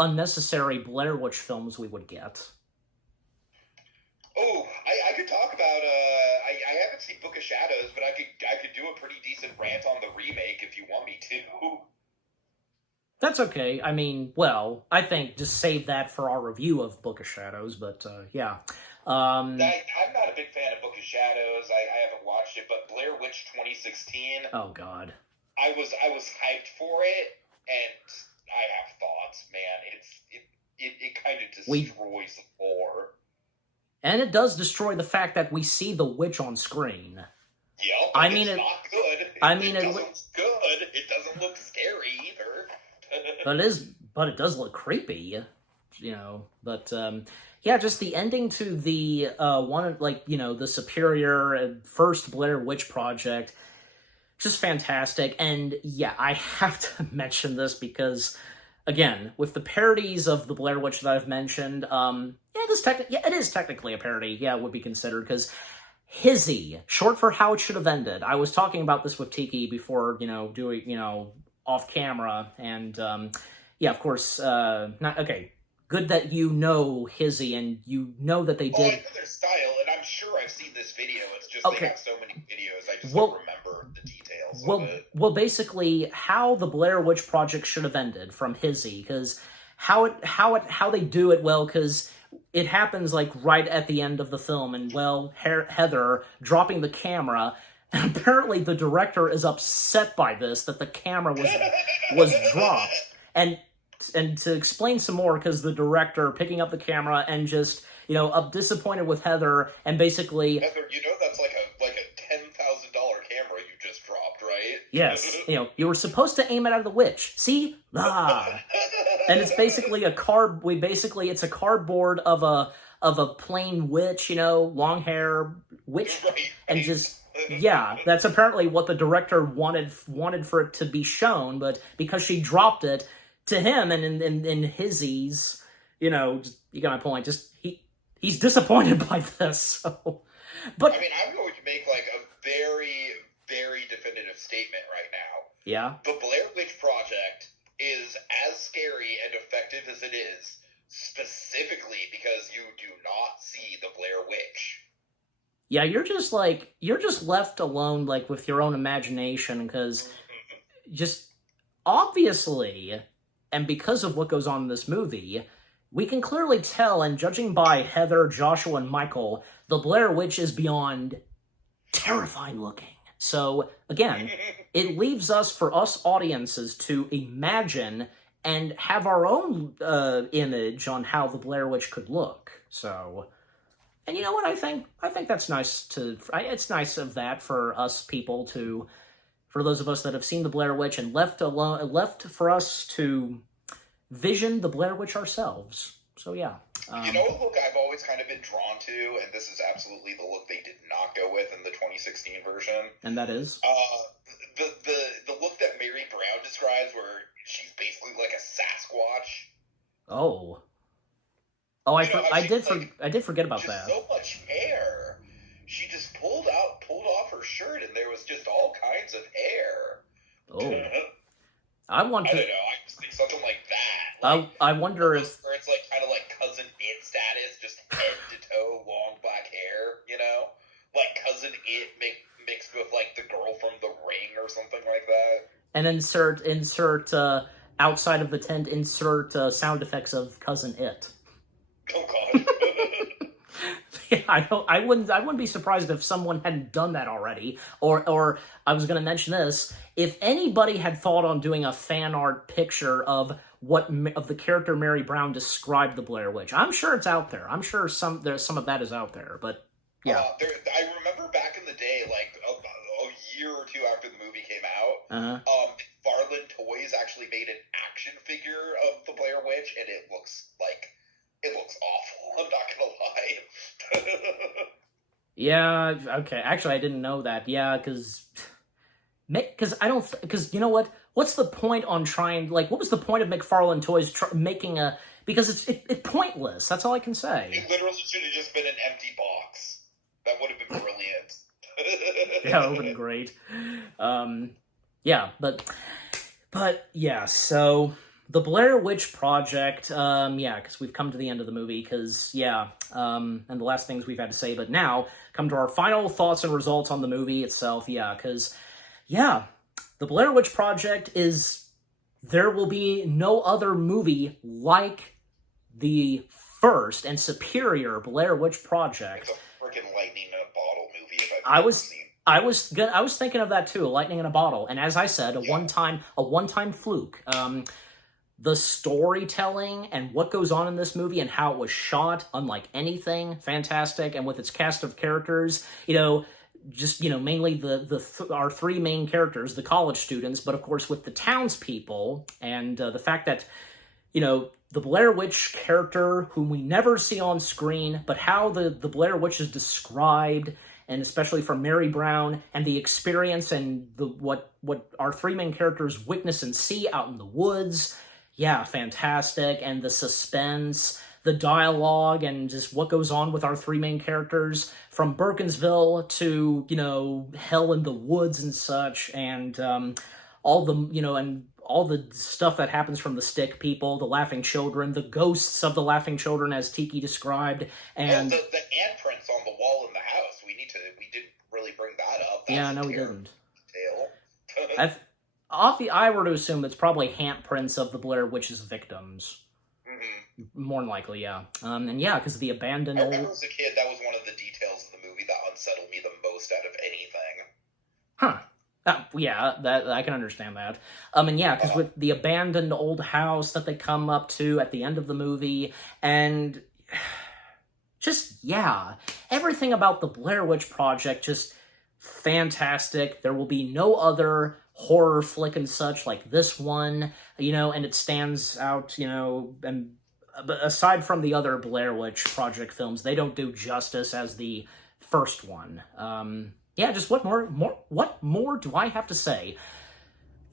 unnecessary Blair Witch films we would get. Oh, I could talk about I haven't seen Book of Shadows, but I could do a pretty decent rant on the remake if you want me to. That's okay. I mean, well, I think just save that for our review of Book of Shadows, but yeah. I'm not a big fan of Book of Shadows. I haven't watched it, but Blair Witch 2016. Oh God. I was hyped for it, and I have thoughts, man. It kind of destroys the lore. And it does destroy the fact that we see the witch on screen. Yep. I mean, it's not good. It doesn't look good. It doesn't look scary either. but it does look creepy, you know. But yeah, just the ending to the the Superior first Blair Witch Project, just fantastic. And yeah, I have to mention this because, again, with the parodies of the Blair Witch that I've mentioned, it is technically a parody. Yeah, it would be considered, because Hizzy, short for How It Should Have Ended. I was talking about this with Tiki before, doing, off camera, and yeah, of course, good that you know Hizzy, and you know that they did. Oh, I know their style, and I'm sure I've seen this video. It's just they have so many videos, I just don't remember the details of it. Well, basically, how the Blair Witch Project should have ended from Hizzy, because how they do it, well, because it happens like right at the end of the film, and well, Heather dropping the camera. And apparently the director is upset by this, that the camera was dropped. And to explain some more, because the director picking up the camera and just, disappointed with Heather, and basically... Heather, that's like a $10,000 camera you just dropped, right? Yes. You were supposed to aim it at the witch. See? Ah. And it's basically it's a cardboard of a plain witch, long hair witch. Right. And just... Yeah, that's apparently what the director wanted for it to be shown, but because she dropped it to him, and in Hizzy's, you got my point. Just he's disappointed by this. So, but I mean, I'm going to make like a very, very definitive statement right now. Yeah, the Blair Witch Project is as scary and effective as it is, specifically because you do not see the Blair Witch. Yeah, you're just left alone, like, with your own imagination, because just obviously, and because of what goes on in this movie, we can clearly tell, and judging by Heather, Joshua, and Michael, the Blair Witch is beyond terrifying looking. So, again, it leaves for us audiences to imagine and have our own image on how the Blair Witch could look. So... And you know what, I think that's nice it's nice of that for us people for those of us that have seen the Blair Witch and left for us to vision the Blair Witch ourselves. So yeah. A look I've always kind of been drawn to, and this is absolutely the look they did not go with in the 2016 version. And that is? The look that Mary Brown describes, where she's basically like a Sasquatch. Oh. Oh, I did forget about that. So much hair. She just pulled off her shirt, and there was just all kinds of hair. Oh, I don't know. I just think something like that. I wonder if where it's like kind of like Cousin It status, just head to toe, long black hair. Like Cousin It mixed with like the girl from The Ring or something like that. And insert outside of the tent. Insert sound effects of Cousin It. Oh God! Yeah, I wouldn't be surprised if someone hadn't done that already. Or I was going to mention this: if anybody had thought on doing a fan art picture of the character Mary Brown described the Blair Witch, I'm sure it's out there. I'm sure some of that is out there. But yeah, I remember back in the day, like a year or two after the movie came out, Farland Toys actually made an action figure of the Blair Witch, and it looks awful. I'm not gonna lie. Yeah. Okay. Actually, I didn't know that. Yeah, because you know what? What's the point on trying? Like, what was the point of McFarlane Toys making a? Because it's pointless. That's all I can say. It literally should have just been an empty box. That would have been brilliant. Yeah, that would have been great. Yeah, but But yeah, so the Blair Witch Project, yeah, because we've come to the end of the movie, because, yeah, and the last things we've had to say, but now, come to our final thoughts and results on the movie itself, yeah, because, yeah, the Blair Witch Project is, there will be no other movie like the first and superior Blair Witch Project. It's a freaking lightning in a bottle movie if I I've ever was seen. I was thinking of that too, lightning in a bottle. And as I said, a one-time fluke. The storytelling and what goes on in this movie and how it was shot, unlike anything, fantastic. And with its cast of characters, mainly our three main characters, the college students, but of course with the townspeople, and the fact that, the Blair Witch character, whom we never see on screen, but how the Blair Witch is described, and especially from Mary Brown, and the experience and what our three main characters witness and see out in the woods. Yeah, fantastic. And the suspense, the dialogue, and just what goes on with our three main characters, from Burkensville to, hell in the woods and such, and all the stuff that happens from the stick people, the laughing children, the ghosts of the laughing children, as Tiki described, and the handprints on the wall in the house. We didn't really bring that up. That's we didn't. Detail. I were to assume it's probably handprints of the Blair Witch's victims. Mm-hmm. More than likely, yeah. And yeah, because the abandoned I remember as a kid, that was one of the details of the movie that unsettled me the most out of anything. Huh. Yeah, that I can understand that. And yeah, because with the abandoned old house that they come up to at the end of the movie, and just, yeah, everything about the Blair Witch Project, just fantastic. There will be no other horror flick and such like this one, and it stands out, and but aside from the other Blair Witch Project films, they don't do justice as the first one. Yeah, just what more do I have to say?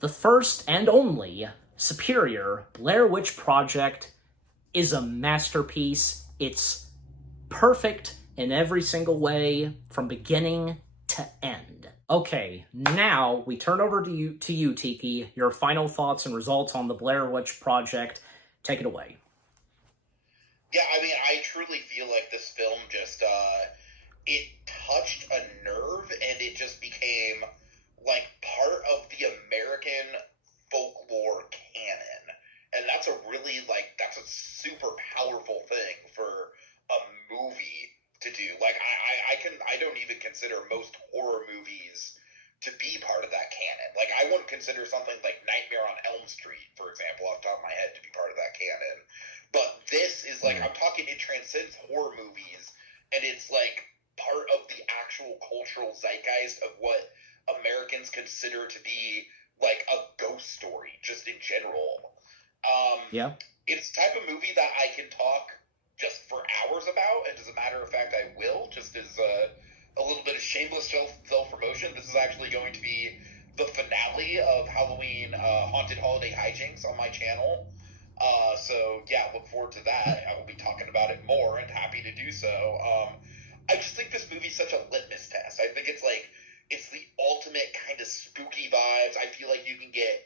The first and only superior Blair Witch Project is a masterpiece. It's perfect in every single way, from beginning to end. Okay, now we turn over to you, Tiki. Your final thoughts and results on the Blair Witch Project. Take it away. Yeah, I mean, I truly feel like this film just, it touched a nerve, and it just became, like, part of the American folklore canon. And that's that's a super powerful thing for a movie to do. Like, I don't even consider most horror movies to be part of that canon. Like, I wouldn't consider something like Nightmare on Elm Street, for example, off the top of my head, to be part of that canon. But this is, like, I'm talking, it transcends horror movies, and it's, like, part of the actual cultural zeitgeist of what Americans consider to be, like, a ghost story, just in general. Yeah. It's the type of movie that I can talk just for hours about, and as a matter of fact, I will, just as a little bit of shameless self-promotion. This is actually going to be the finale of Halloween Haunted Holiday Hijinks on my channel. So, yeah, look forward to that. I will be talking about it more, and happy to do so. I just think this movie's such a litmus test. I think it's the ultimate kind of spooky vibes. I feel like you can get,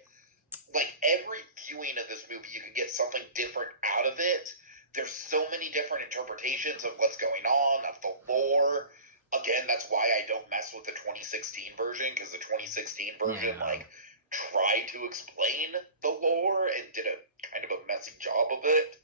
like, every viewing of this movie, you can get something different out of it. There's so many different interpretations of what's going on, of the lore. Again, that's why I don't mess with the 2016 version, because the 2016 version, tried to explain the lore and did a kind of a messy job of it.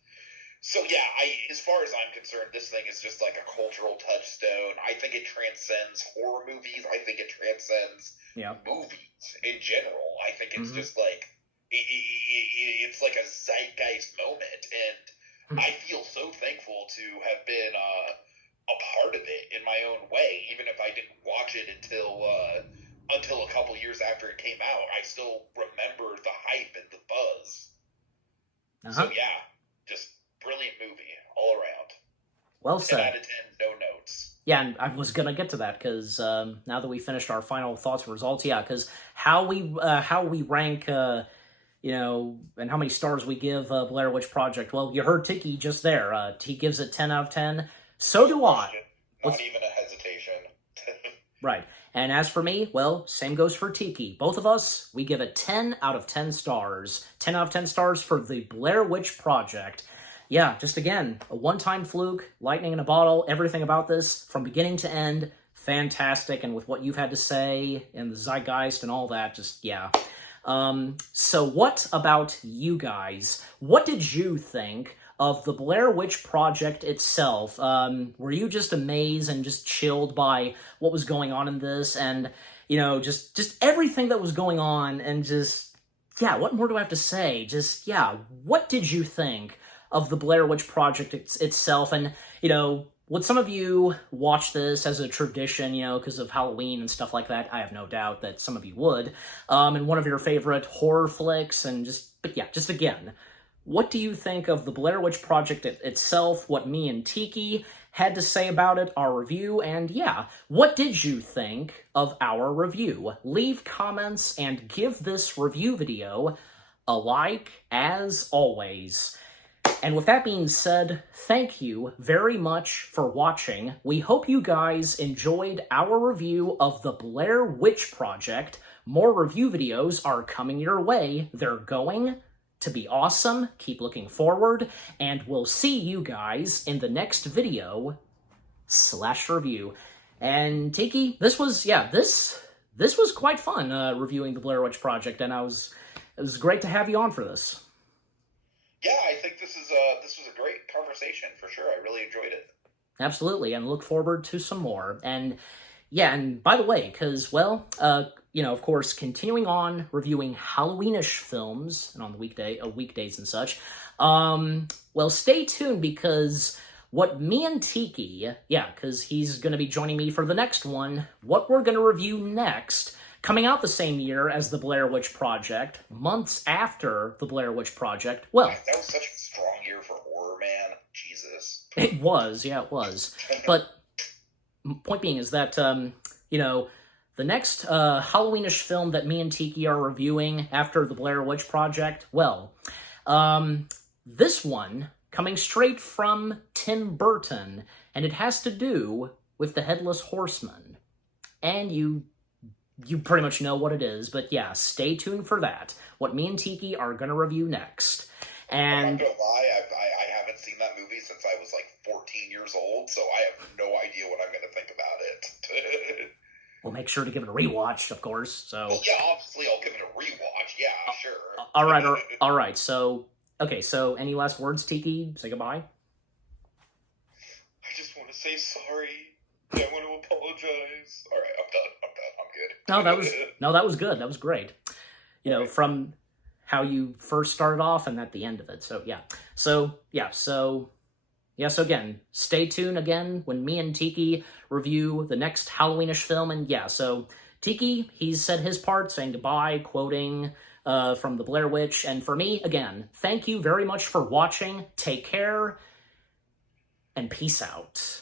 So yeah, as far as I'm concerned, this thing is just like a cultural touchstone. I think it transcends horror movies. I think it transcends movies in general. I think it's just like it's like a zeitgeist moment, and I feel so thankful to have been a part of it in my own way. Even if I didn't watch it until a couple years after it came out, I still remember the hype and the buzz. So yeah, just brilliant movie all around. Well said. 10 out of 10, no notes. Yeah, and I was gonna get to that, because now that we finished our final thoughts and results, because how we rank, and how many stars we give Blair Witch Project. Well, you heard Tiki just there. He gives it 10 out of 10. So do I. Not even a hesitation. Right. And as for me, well, same goes for Tiki. Both of us, we give it 10 out of 10 stars. 10 out of 10 stars for the Blair Witch Project. Yeah, just again, a one-time fluke, lightning in a bottle, everything about this, from beginning to end, fantastic, and with what you've had to say, and the zeitgeist and all that, just, yeah. So what about you guys? What did you think of the Blair Witch Project itself? Were you just amazed and just chilled by what was going on in this, and, you know, just everything that was going on, and just, yeah, what more do I have to say? Just, yeah, what did you think of the Blair Witch Project itself? And, you know, would some of you watch this as a tradition, you know, because of Halloween and stuff like that? I have no doubt that some of you would. And one of your favorite horror flicks, and just, but yeah, just again, what do you think of the Blair Witch Project itself, what me and Tiki had to say about it, our review, and yeah, what did you think of our review? Leave comments and give this review video a like, as always. And with that being said, thank you very much for watching. We hope you guys enjoyed our review of the Blair Witch Project. More review videos are coming your way. They're going to be awesome. Keep looking forward, and we'll see you guys in the next video / review. And Tiki, this was, yeah, this was quite fun, reviewing the Blair Witch Project, and it was great to have you on for this. Yeah, I think this was a great conversation for sure. I really enjoyed it. Absolutely, and look forward to some more. And yeah, and by the way, because, well, you know, of course, continuing on reviewing Halloweenish films and on the weekdays and such, well, stay tuned, because what me and Tiki, yeah, because he's going to be joining me for the next one, what we're going to review next, coming out the same year as the Blair Witch Project, months after the Blair Witch Project, well... That was such a strong year for horror, man. Jesus. It was, yeah, it was. But point being is that, you know, the next Halloweenish film that me and Tiki are reviewing after the Blair Witch Project, well, this one coming straight from Tim Burton, and it has to do with the Headless Horseman. And you pretty much know what it is, but yeah, stay tuned for that. What me and Tiki are going to review next. And I'm not gonna lie, I haven't seen that movie since I was like 14 years old, so I have no idea what I'm going to think about it. We'll make sure to give it a rewatch, of course. So well, yeah, obviously I'll give it a rewatch. Yeah, sure. All right. So, okay, so any last words, Tiki? Say goodbye. I just want to say sorry. I want to apologize. All right, I'm done. I'm good. That was good. That was great. You know, from how you first started off and at the end of it. So yeah. So again, stay tuned again when me and Tiki review the next Halloweenish film. And yeah, so Tiki, he's said his part, saying goodbye, quoting from the Blair Witch. And for me, again, thank you very much for watching. Take care and peace out.